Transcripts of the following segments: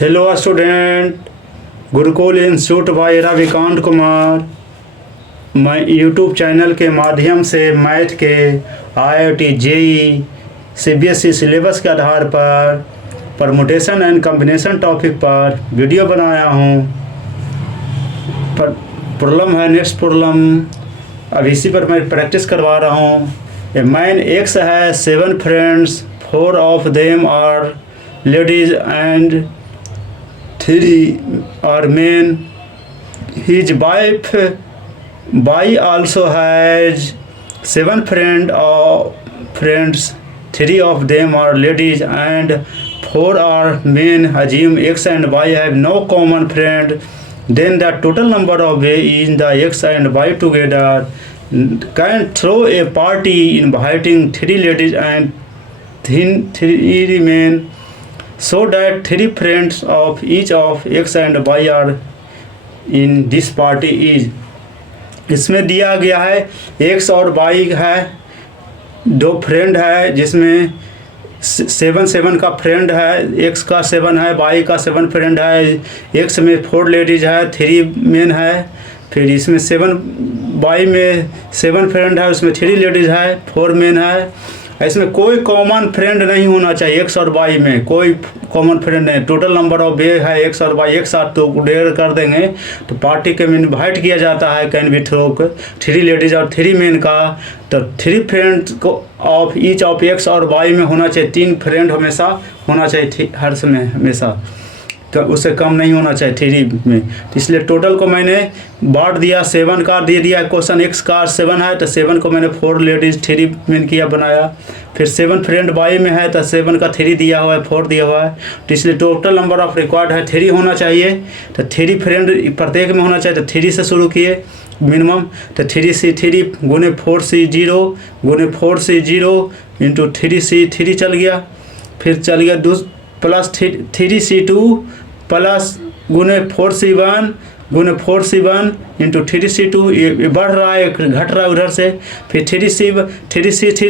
Hello student, Gurukul institute by Ravikant Kumar. मैं YouTube channel के माध्यम से मैथ के आईआईटी जेई सीबीएसई सिलेबस के आधार पर परमुटेशन एंड कॉम्बिनेशन टॉपिक पर वीडियो बनाया हूँ। प्रॉब्लम है नेक्स्ट प्रॉब्लम, अब इसी पर मैं प्रैक्टिस करवा रहा हूँ। ए मैन एक्स है 7 friends, 4 of them are ladies and 3 are men. His wife Y also has 7 friends, 3 of them are ladies and 4 are men. Assume X and Y have no common friend. Then the total number of way in the X and Y together. Can throw a party inviting 3 ladies and 3 men, so that 3 friends of each of X and Y are in this party is। इसमें दिया गया है X और Y है, 2 friend है जिसमें 7 का friend है, X का 7 है, Y का 7 फ्रेंड है। X में 4 लेडीज है, 3 मेन है। फिर इसमें 7 Y में 7 फ्रेंड है, उसमें 3 लेडीज है, 4 मेन है। इसमें कोई कॉमन फ्रेंड नहीं होना चाहिए। एक्स और वाई में कोई कॉमन फ्रेंड नहीं। टोटल नंबर ऑफ वे है एक्स और वाई, एक साथ तो डेढ़ कर देंगे तो पार्टी के में इन्वाइट किया जाता है। कैन बी थ्रो 3 लेडीज और 3 मेन का, तो 3 फ्रेंड को ऑफ ईच ऑफ एक्स और वाई में होना चाहिए। 3 फ्रेंड हमेशा होना चाहिए हर समय, हमेशा तो उससे कम नहीं होना चाहिए 3 में। तो इसलिए टोटल को मैंने बांट दिया। 7 का दे दिया क्वेश्चन, एक्स का 7 है तो 7 को मैंने 4 लेडीज 3 मेन किया बनाया। फिर 7 फ्रेंड वाई में है तो 7 का 3 दिया हुआ है, 4 दिया हुआ है। तो इसलिए टोटल नंबर ऑफ रिक्वायर्ड है 3 होना चाहिए। तो 3 फ्रेंड प्रत्येक में होना चाहिए, तो 3 से शुरू किए मिनिमम। तो 3C3 गुने 4C0 गुने 4C0 इंटू 3C3 चल गया। फिर चल गया प्लस 3C2 प्लस गुने 4C1 गुने 4C1 इंटू 3C2। ये बढ़ रहा है, घट रहा है उधर से। फिर 3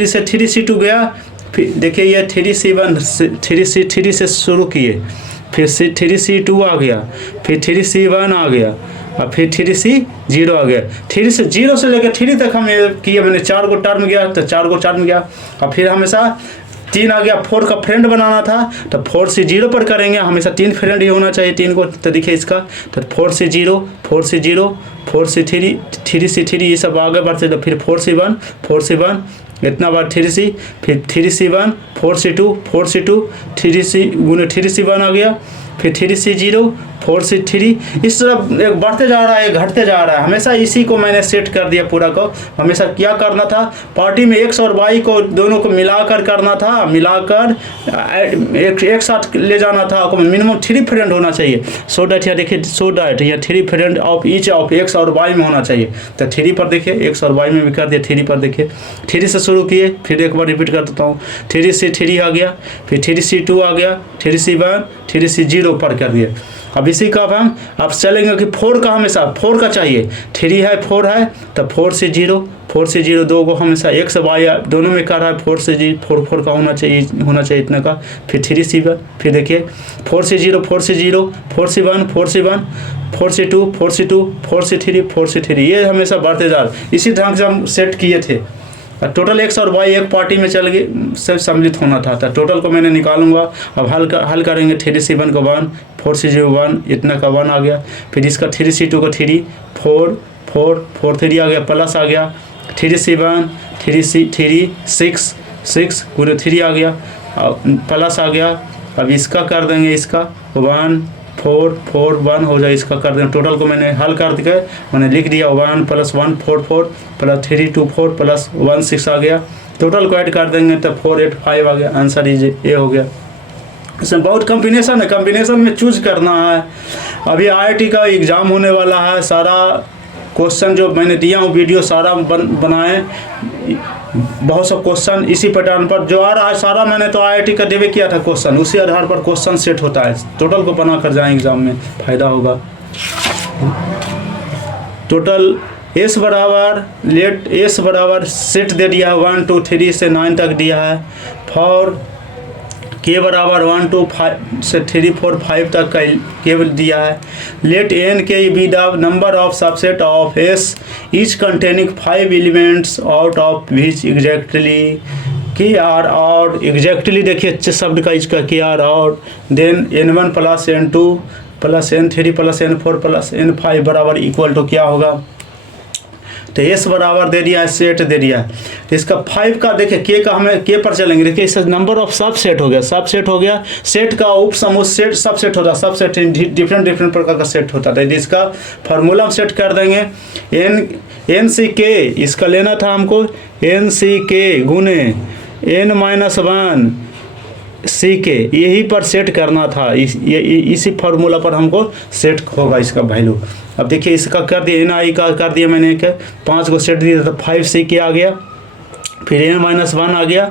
से 3C2 गया। फिर देखिए ये 3C से शुरू किए, फिर 3C2 आ गया, फिर 3C1 आ गया और फिर 3C0 आ गया। 0 से लेकर 3 तक हम ये किए, मैंने 4 को टर्म गया तो 4 को टर्म गया। और फिर हमेशा 3 आ गया, 4 का फ्रेंड बनाना था तो 4C0 पर करेंगे। हमेशा 3 फ्रेंड ही होना चाहिए 3 को। तो देखिए इसका तो 4C0 4C3 3C3 ये सब आगे बढ़ते। तो फिर 4C1 इतना बार 3C, फिर 3C1 4C2 3C गुने 3C1 आ गया, फिर 3C0 4C3। इस तरह एक बढ़ते जा रहा है, घटते जा रहा है। हमेशा इसी को मैंने सेट कर दिया पूरा को। हमेशा क्या करना था, पार्टी में एक्स और वाई को दोनों को मिलाकर करना था, मिलाकर एक साथ ले जाना था। मिनिमम 3 फ्रेंड होना चाहिए। सो डैट यहाँ देखिए, सो डैट यहाँ 3 friend of each of x और वाई में होना चाहिए। तो 3 पर देखिए, एक्स और वाई में भी कर दिया। 3 पर देखिए, 3 से शुरू किए। फिर एक बार रिपीट कर देता हूँ, 3C3 आ गया, फिर 3C2 आ गया, 3C1 3C0 पर कर दिए। अब इसी का अब चलेंगे कि 4 का हमेशा 4 का चाहिए। 3 है 4 है तो 4C0 दो को हमेशा एक्स वाई दोनों में कर रहा है। 4 का होना चाहिए इतने का। फिर 3C1, फिर देखिए 4C0 4C1 4C2 4C3 ये हमेशा बढ़ते जा रहे। इसी ढंग से हम सेट किए थे। टोटल एक्स और वाई एक पार्टी में चल गए, सब सम्मिलित होना था। तो टोटल को मैंने निकालूंगा। अब हल करेंगे। 3C1 को 1, 4C0 1 इतना का 1 आ गया। फिर इसका 3C2 को 3 4 3 आ गया, प्लस आ गया 3C1 3 6 पूरे 3 आ गया, प्लस आ गया। अब इसका कर देंगे, इसका 1 4 1 हो जाए, इसका कर देंगे। टोटल को मैंने हल कर दिया, मैंने लिख दिया 1 + 1 4 प्लस 3 2 4 प्लस 1 6 आ गया। टोटल को ऐड कर देंगे तो 4 8 5 आ गया। आंसर ये हो गया। इसमें बहुत कॉम्बिनेशन है, कॉम्बिनेशन में चूज करना है। अभी आईआईटी का एग्ज़ाम होने वाला है। सारा क्वेश्चन जो मैंने दिया हूँ वीडियो सारा बनाए, बहुत सा क्वेश्चन इसी पैटर्न पर जो आ रहा है सारा मैंने तो आईआईटी का देवे किया था क्वेश्चन, उसी आधार पर क्वेश्चन सेट होता है। टोटल को बना कर जाएँ एग्ज़ाम में, फ़ायदा होगा। टोटल एस बराबर सेट दे दिया है 1 2 3 से 9 तक दिया है। फॉर के बराबर 1 2 5 से 3 4 5 तक का केवल दिया है। Let N K be the number of subset of S each containing 5 elements out of which exactly K are out. Exactly देखिए अच्छे शब्द का इसका K are out. Then n1 plus n2 plus n3 plus n4 plus n5 बराबर equal to क्या होगा, तो S बराबर दे दिया है, सेट दे दिया है। तो इसका 5 का देखिए के का हमें के पर चलेंगे। देखिए इसका नंबर ऑफ सब सेट हो गया, सब सेट हो गया। सेट का उप समूह सेट सब सेट होता है, सब सेट डिफरेंट प्रकार का सेट होता है। इसका फार्मूला हम सेट कर देंगे एन सी के, इसका लेना था हमको एन सी के गुने n-1 सी के, यही पर सेट करना था। इसी फार्मूला पर हमको सेट होगा इसका वैल्यू। अब देखिए इसका कर दिया एन आई का कर दिया मैंने, 5 को सेट दिया तो 5 सी के आ गया, फिर n-1 आ गया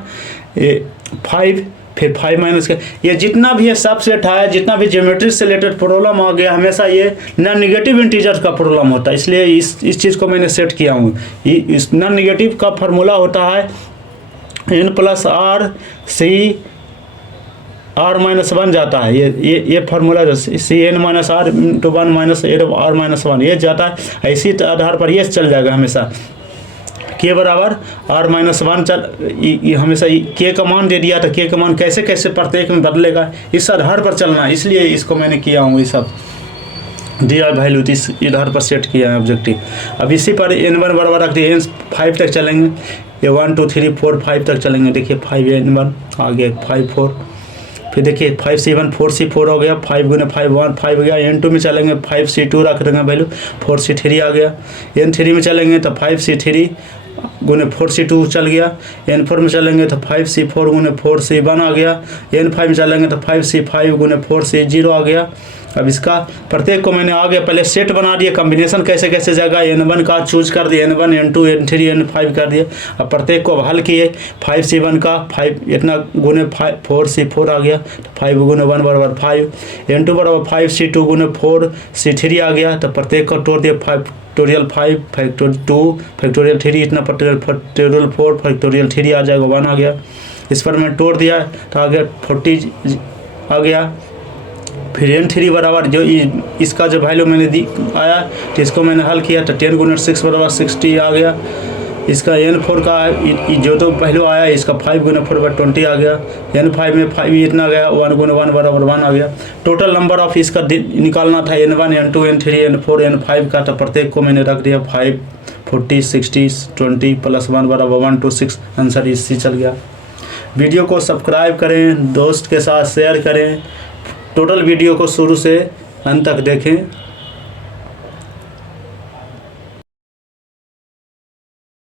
5, फिर 5 माइनस के, ये जितना भी है सब सेट आया, जितना भी ज्योमेट्री से रिलेटेड प्रॉब्लम आ गया हमेशा ये नॉन निगेटिव इंटीजर का प्रॉब्लम होता है, इसलिए इस चीज़ को मैंने सेट किया हूँ। इस नॉन निगेटिव का फार्मूला होता है n plus R C r-1 जाता है। ये formula C n minus R into 1 minus r-1 ये जाता है। इसी आधार पर ये चल जाएगा हमेशा के बराबर r-1 चल, हमेशा के का मान दे दिया था। के का मान कैसे कैसे प्रत्येक में बदलेगा इस आधार पर चलना, इसलिए इसको मैंने किया हूँ। ये सब दिया वैल्यू इस आधार पर सेट किया है ऑब्जेक्टिव। अब इसी पर n1 बराबर रख दिए, n5 तक चलेंगे, ये 1 2 3 4 5 तक चलेंगे। देखिए 5 n1 आ गया 5 4, फिर देखिए 5 C1 4 C4 हो गया, 5 गुने 5 1 5 हो गया। n2 में चलेंगे 5 C2 रख देंगे वैल्यू, 4 C3 आ गया। n3 में चलेंगे तो 5 C3 गुने 4 C2 चल गया। n4 में चलेंगे तो 5 C4 गुने 4 C1 आ गया। n5 में चलेंगे तो 5 C5 गुने 4 C0 आ गया। अब इसका प्रत्येक को मैंने आगे पहले सेट बना दिया, कॉम्बिनेशन कैसे कैसे जाएगा n1 का चूज कर दिया, n1 n2 n3 n5 कर दिया। अब प्रत्येक को हल किए, 5 C1 का 5 इतना गुने 4 C4 आ गया, 5 गुने 1 बराबर 5, n2 बराबर 5 C2 गुने 4 C3 आ गया। तो प्रत्येक को तोड़ दिया, 5 फैक्टोरियल 2 फैक्टोरियल 3 इतना फैक्टोरियल 4 फैक्टोरियल 3 आ जाएगा, 1 आ गया। इस पर मैं तोड़ दिया तो आ गया 40 आ गया। फिर n3 बराबर जो इसका जो वैल्यू मैंने आया तो इसको मैंने हल किया तो 10 गुने 6 बराबर 60 आ गया। इसका n4 का जो तो वैल्यू आया इसका 5 गुने 4 बराबर 20 आ गया। n5 में 5 इतना गया, 1 गुने 1 बराबर 1 आ गया। टोटल नंबर ऑफ इसका निकालना था n1 n2 n3 n4 n5 का, तो प्रत्येक को मैंने रख दिया 5 40 60 20 प्लस 1 बराबर 1 2 6, आंसर इससे चल गया। वीडियो को सब्सक्राइब करें, दोस्त के साथ शेयर करें, टोटल वीडियो को शुरू से अंत तक देखें।